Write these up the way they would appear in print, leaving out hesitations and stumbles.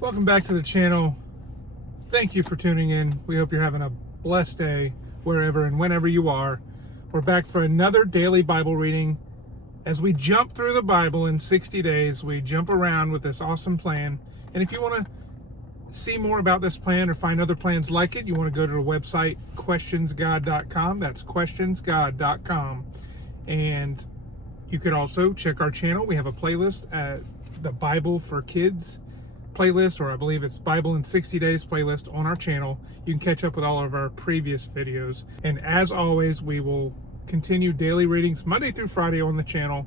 Welcome back to the channel. Thank you for tuning in. We hope you're having a blessed day wherever and whenever you are. We're back for another daily Bible reading. As we jump through the Bible in 60 days, we jump around with this awesome plan. And if you want to see more about this plan or find other plans like it, you want to go to the website questionsgod.com. That's questionsgod.com. And you could also check our channel. We have a playlist at the Bible for Kids playlist, or I believe it's Bible in 60 Days playlist on our channel. You can catch up with all of our previous videos. And as always, we will continue daily readings Monday through Friday on the channel.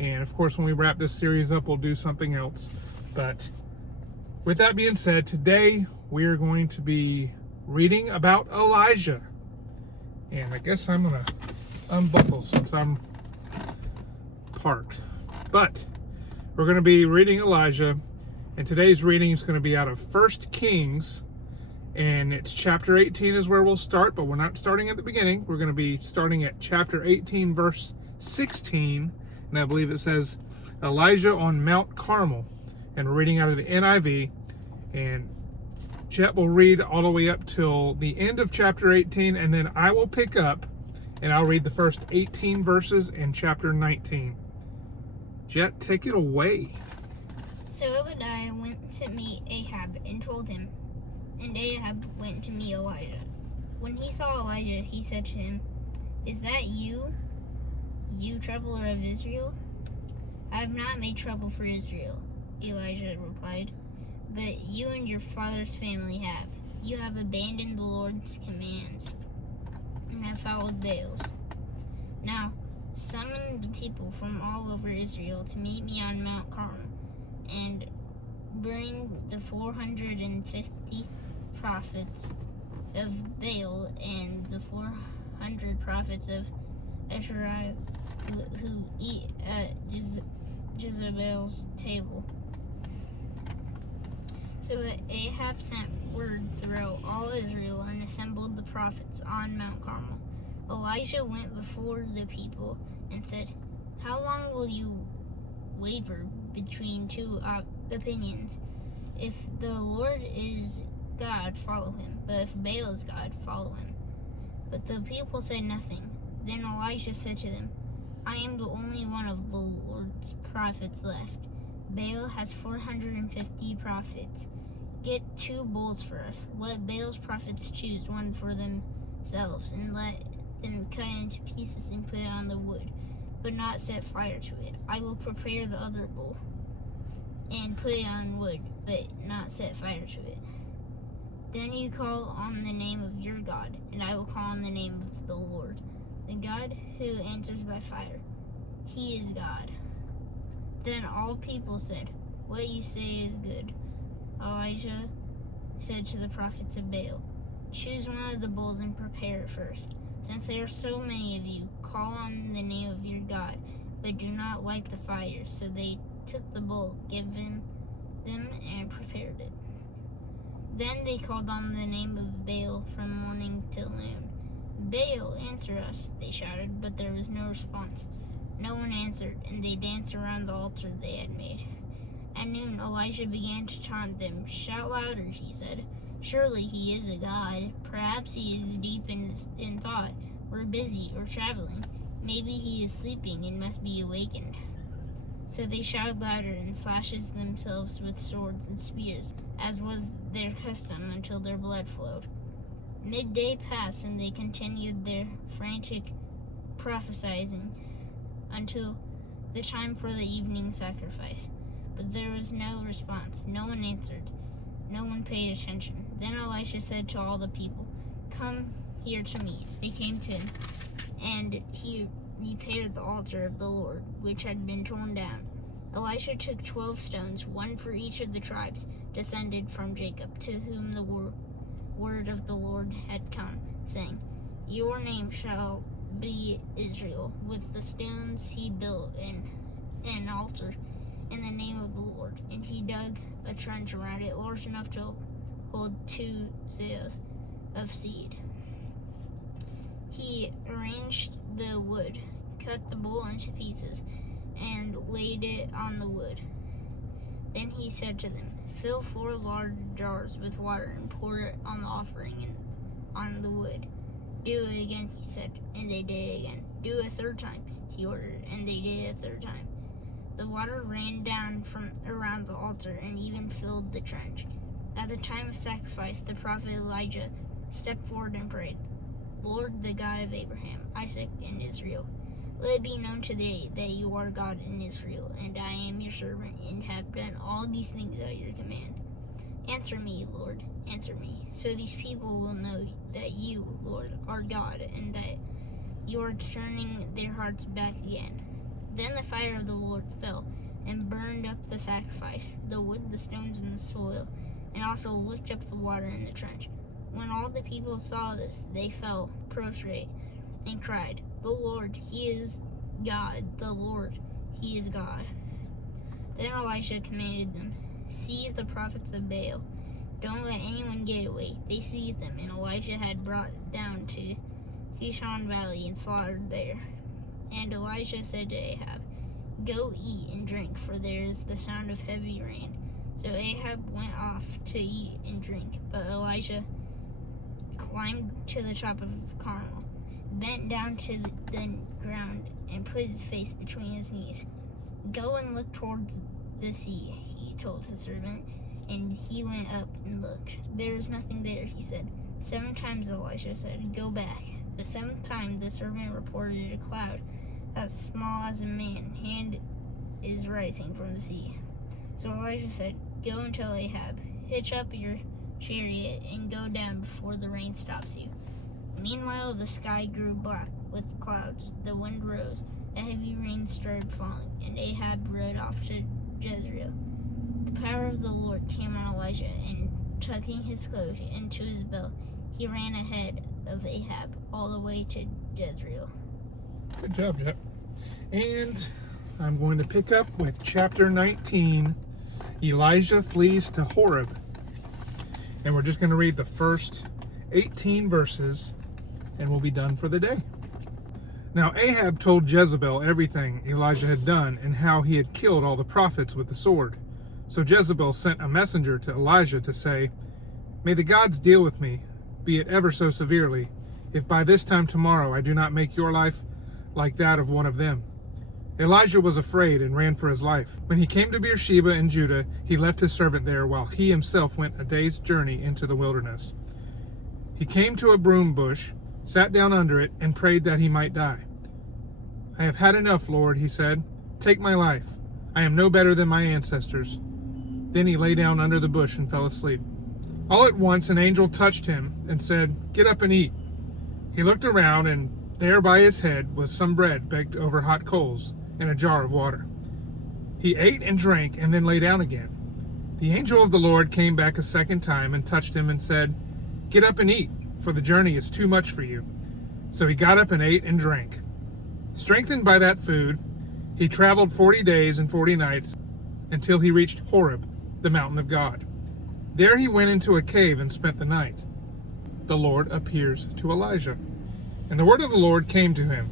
And of course, when we wrap this series up, we'll do something else. But with that being said, today we are going to be reading about Elijah. And I guess I'm going to unbuckle since I'm parked. But we're going to be reading Elijah. And today's reading is going to be out of 1 Kings, and it's chapter 18 is where we'll start, but we're not starting at the beginning. We're going to be starting at chapter 18, verse 16, and I believe it says Elijah on Mount Carmel, and we're reading out of the NIV, and Jet will read all the way up till the end of chapter 18, and then I will pick up, and I'll read the first 18 verses in chapter 19. Jet, take it away. So Obadiah went to meet Ahab and told him, and Ahab went to meet Elijah. When he saw Elijah, he said to him, "Is that you, you troubler of Israel?" "I have not made trouble for Israel," Elijah replied, "but you and your father's family have. You have abandoned the Lord's commands and have followed Baal's. Now, summon the people from all over Israel to meet me on Mount Carmel, and bring the 450 prophets of Baal and the 400 prophets of Asherah who eat at Jezebel's table." So Ahab sent word throughout all Israel and assembled the prophets on Mount Carmel. Elijah went before the people and said, "How long will you waver between two opinions? If the Lord is God, follow him, but if Baal is God, follow him." But the people said nothing. Then Elijah said to them, "I am the only one of the Lord's prophets left. Baal has 450 prophets. Get 2 bulls for us. Let Baal's prophets choose one for themselves, and let them cut it into pieces and put it on the wood, but not set fire to it. I will prepare the other bull and put it on wood, but not set fire to it. Then you call on the name of your God, and I will call on the name of the Lord, the God who answers by fire. He is God." Then all people said, "What you say is good." Elijah said to the prophets of Baal, "Choose one of the bulls and prepare it first. Since there are so many of you, call on the name of your God, but do not light the fire." So they took the bull given them and prepared it. Then they called on the name of Baal from morning till noon. "Baal, answer us," they shouted, but there was no response. No one answered, and they danced around the altar they had made. At noon, Elijah began to taunt them. "Shout louder," he said. "Surely he is a god. Perhaps he is deep in thought, or busy, or traveling. Maybe he is sleeping and must be awakened." So they shouted louder and slashed themselves with swords and spears, as was their custom, until their blood flowed. Midday passed, and they continued their frantic prophesying until the time for the evening sacrifice. But there was no response. No one answered. No one paid attention. Then Elisha said to all the people, "Come here to me." They came to him, and he repaired the altar of the Lord, which had been torn down. Elisha took 12 stones, one for each of the tribes descended from Jacob, to whom the word of the Lord had come, saying, "Your name shall be Israel." With the stones he built an altar in the name of the Lord, and he dug a trench around it large enough to hold 2 seahs of seed. He arranged the wood, cut the bull into pieces, and laid it on the wood. Then he said to them, "Fill 4 large jars with water and pour it on the offering and on the wood." "Do it again," he said, and they did it again. "Do it a 3rd time," he ordered, and they did it a 3rd time. The water ran down from around the altar and even filled the trench. At the time of sacrifice, the prophet Elijah stepped forward and prayed, "Lord, the God of Abraham, Isaac, and Israel, let it be known today that you are God in Israel, and I am your servant, and have done all these things at your command. Answer me, Lord, answer me, so these people will know that you, Lord, are God, and that you are turning their hearts back again." Then the fire of the Lord fell and burned up the sacrifice, the wood, the stones, and the soil, and also licked up the water in the trench. When all the people saw this, they fell prostrate and cried, "The Lord, He is God, the Lord, He is God." Then Elisha commanded them, "Seize the prophets of Baal. Don't let anyone get away." They seized them, and Elisha had brought down to Kishon Valley and slaughtered there. And Elisha said to Ahab, "Go eat and drink, for there is the sound of heavy rain." So Ahab went off to eat and drink, but Elisha climbed to the top of Carmel, bent down to the ground, and put his face between his knees. "Go and look towards the sea," he told his servant, and he went up and looked. "There is nothing there," he said. 7 times Elisha said, "Go back." The 7th time the servant reported a cloud as small as a man's hand is rising from the sea. So Elisha said, "Go and tell Ahab, hitch up your chariot and go down before the rain stops you." Meanwhile, the sky grew black with clouds, the wind rose, a heavy rain started falling, and Ahab rode off to Jezreel. The power of the Lord came on Elisha, and tucking his cloak into his belt, he ran ahead of Ahab all the way to Jezreel. Good job, Jeff. And I'm going to pick up with chapter 19. Elijah flees to Horeb. And we're just going to read the first 18 verses, and we'll be done for the day. Now Ahab told Jezebel everything Elijah had done and how he had killed all the prophets with the sword. So Jezebel sent a messenger to Elijah to say, "May the gods deal with me, be it ever so severely, if by this time tomorrow I do not make your life like that of one of them." Elijah was afraid and ran for his life. When he came to Beersheba in Judah, he left his servant there while he himself went a day's journey into the wilderness. He came to a broom bush, sat down under it, and prayed that he might die. "I have had enough, Lord," he said. "Take my life. I am no better than my ancestors." Then he lay down under the bush and fell asleep. All at once an angel touched him and said, "Get up and eat." He looked around, and there by his head was some bread baked over hot coals and a jar of water. He ate and drank and then lay down again. The angel of the Lord came back a 2nd time and touched him and said, "Get up and eat, for the journey is too much for you." So he got up and ate and drank. Strengthened by that food, he traveled 40 days and 40 nights until he reached Horeb, the mountain of God. There he went into a cave and spent the night. The Lord appears to Elijah. And the word of the Lord came to him.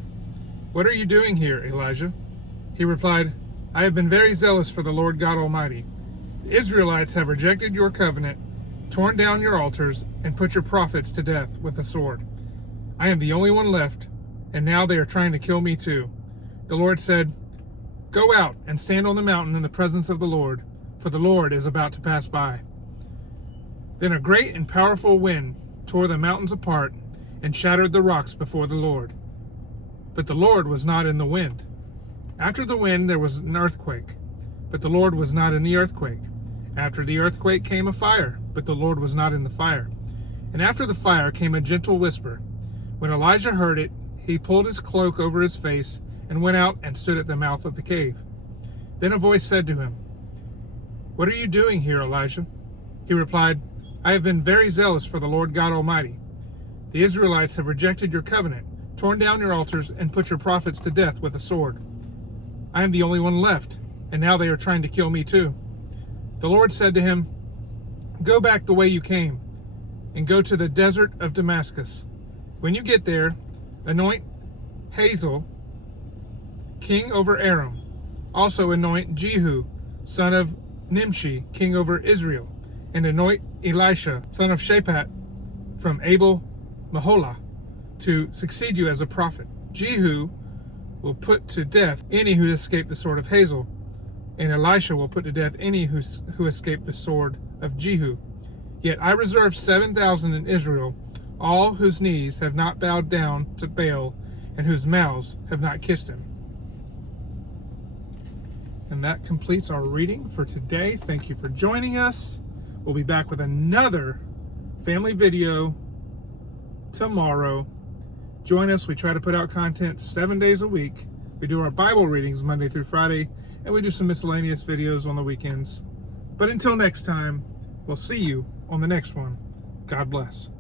"What are you doing here, Elijah?" He replied, "I have been very zealous for the Lord God Almighty. The Israelites have rejected your covenant, torn down your altars, and put your prophets to death with the sword. I am the only one left, and now they are trying to kill me too." The Lord said, "Go out and stand on the mountain in the presence of the Lord, for the Lord is about to pass by." Then a great and powerful wind tore the mountains apart and shattered the rocks before the Lord. But the Lord was not in the wind. After the wind there was an earthquake, but the Lord was not in the earthquake. After the earthquake came a fire, but the Lord was not in the fire. And after the fire came a gentle whisper. When Elijah heard it, he pulled his cloak over his face and went out and stood at the mouth of the cave. Then a voice said to him, "What are you doing here, Elijah?" He replied, "I have been very zealous for the Lord God Almighty. The Israelites have rejected your covenant, torn down your altars, and put your prophets to death with a sword. I am the only one left, and now they are trying to kill me too." The Lord said to him, "Go back the way you came, and go to the desert of Damascus. When you get there, anoint Hazael king over Aram. Also anoint Jehu, son of Nimshi, king over Israel, and anoint Elisha, son of Shaphat, from Abel Meholah, to succeed you as a prophet. Jehu will put to death any who escape the sword of Hazael, and Elisha will put to death any who escape the sword of Jehu. Yet I reserve 7,000 in Israel, all whose knees have not bowed down to Baal, and whose mouths have not kissed him. And that completes our reading for today. Thank you for joining us. We'll be back with another family video tomorrow. Join us. We try to put out content 7 days a week. We do our Bible readings Monday through Friday, and we do some miscellaneous videos on the weekends. But until next time, we'll see you on the next one. God bless.